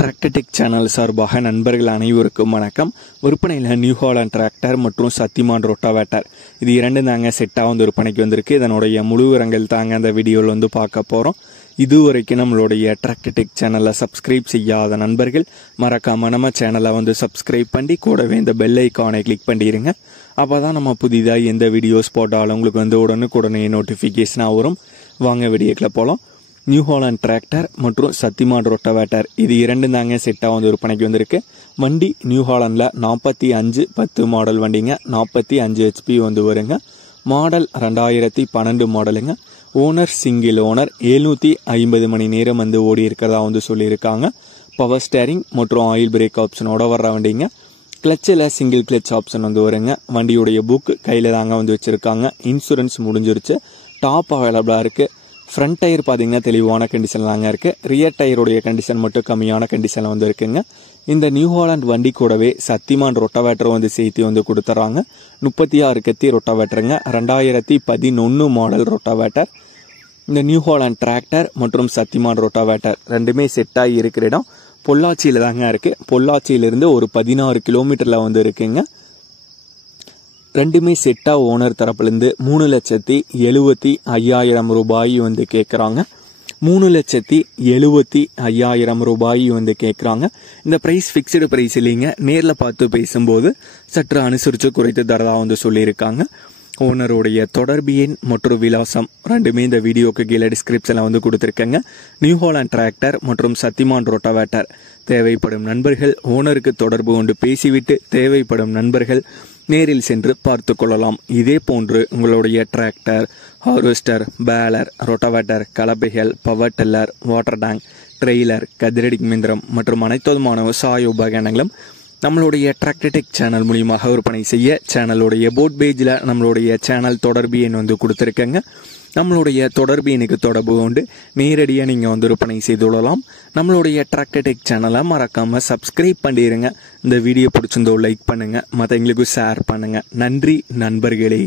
Tractor tech channel சார்பாக நண்பர்கள் அனைவருக்கும் வணக்கம். விற்பனையில் நியூ ஹாலண்ட் டிராக்டர் மற்றும் சத்திமான் ரொட்டாவேட்டர் இது இரண்டு தாங்க செட்டாக வந்து விற்பனைக்கு வந்திருக்கு. இதனுடைய முழு விவரங்கள் தாங்க அந்த வீடியோவில் வந்து பார்க்க போகிறோம். இதுவரைக்கும் நம்மளுடைய டிராக்டர் டெக் சேனலை சப்ஸ்கிரைப் செய்யாத நண்பர்கள் மறக்காம நம்ம சேனலை வந்து சப்ஸ்கிரைப் பண்ணி கூடவே இந்த பெல் ஐக்கானை கிளிக் பண்ணிடுங்க. அப்போ தான் நம்ம புதிதாக எந்த வீடியோஸ் போட்டாலும் உங்களுக்கு வந்து உடனுக்குடனே நோட்டிஃபிகேஷனாக வரும். வாங்க வீடியோக்குள்ள போகலாம். நியூ ஹாலண்ட் டிராக்டர் மற்றும் சத்திமான் ரொட்டாவேட்டர் இது இரண்டு தாங்க செட்டாக வந்து விற்பனைக்கு வந்திருக்கு. வண்டி நியூ ஹாலண்டில் 4510 மாடல் வண்டிங்க. 45 HP வந்து வருங்க. மாடல் 2012 மாடலுங்க. Owner single owner. 750 மணி நேரம் வந்து ஓடி இருக்கிறதா வந்து சொல்லியிருக்காங்க. பவர் ஸ்டேரிங் மற்றும் ஆயில் பிரேக் ஆப்ஷனோட வர்ற வண்டிங்க. கிளச்சில் சிங்கிள் கிளச் ஆப்ஷன் வந்து வருங்க. வண்டியுடைய புக் கையில் தாங்க வந்து வச்சுருக்காங்க. இன்சூரன்ஸ் முடிஞ்சிருச்சு. டாப் அவைலபிளாக இருக்குது. ஃப்ரண்ட் டயர் பார்த்தீங்கன்னா தெளிவான கண்டிஷன் தாங்க இருக்குது. ரியர் டயருடைய கண்டிஷன் மட்டும் கம்மியான கண்டிஷனில் வந்து இருக்குங்க. இந்த நியூ ஹாலண்ட் வண்டி கூடவே சத்திமான் ரொட்டாவேட்டர் வந்து சேர்த்து வந்து கொடுத்துட்றாங்க. 36 கத்தி ரொட்டாவேட்டருங்க. 2011 மாடல் ரொட்டாவேட்டர். இந்த நியூ ஹாலண்ட் டிராக்டர் மற்றும் சத்திமான் ரொட்டாவேட்டர் ரெண்டுமே செட்டாகி இருக்கிற இடம் பொள்ளாச்சியில் தாங்க இருக்குது. பொள்ளாச்சியிலிருந்து ஒரு 16 கிலோமீட்டரில் வந்து இருக்குங்க. ரெண்டுமே செட்டாக ஓனர் தரப்புலேருந்து 3,75,000 ரூபாய் வந்து கேட்குறாங்க. 3,75,000 ரூபாய் வந்து கேட்குறாங்க. இந்த ப்ரைஸ் ஃபிக்ஸ்டு ப்ரைஸ் இல்லைங்க. நேரில் பார்த்து பேசும்போது சற்று அனுசரித்து குறைத்து தரதா வந்து சொல்லியிருக்காங்க. ஓனருடைய தொடர்பு எண் மற்றும் விலாசம் ரெண்டுமே இந்த வீடியோக்கு கீழே டிஸ்கிரிப்ஷனில் வந்து கொடுத்துருக்கேங்க. நியூ ஹாலண்ட் டிராக்டர் மற்றும் சத்திமான் ரொட்டாவேட்டர் தேவைப்படும் நண்பர்கள் ஓனருக்கு தொடர்பு கொண்டு பேசிவிட்டு தேவைப்படும் நண்பர்கள் நேரில் சென்று பார்த்து கொள்ளலாம். இதே போன்று உங்களுடைய டிராக்டர், ஹார்வெஸ்டர், பேலர், ரொட்டாவேட்டர், கலப்பைகள், power tiller, water tank, trailer, கதிரடி மிந்திரம் மற்றும் அனைத்து விதமான விவசாய உபகரணங்களும் நம்மளுடைய டிராக்டர் டெக் சேனல் மூலியமாக விற்பனை செய்ய சேனலுடைய போட் பேஜில் நம்மளுடைய சேனல் தொடர்பு எண் வந்து கொடுத்துருக்கேங்க. நம்மளுடைய தொடர்பு எனக்கு தொடர்பு கொண்டு நேரடியாக நீங்கள் வந்து விற்பனை செய்து கொள்ளலாம். நம்மளுடைய டிராக்டர் டெக் சேனலை மறக்காமல் சப்ஸ்கிரைப் பண்ணிடுங்க. இந்த வீடியோ பிடிச்சிருந்தோ லைக் பண்ணுங்கள், மற்றவங்களுக்கு ஷேர் பண்ணுங்கள். நன்றி நண்பர்களே.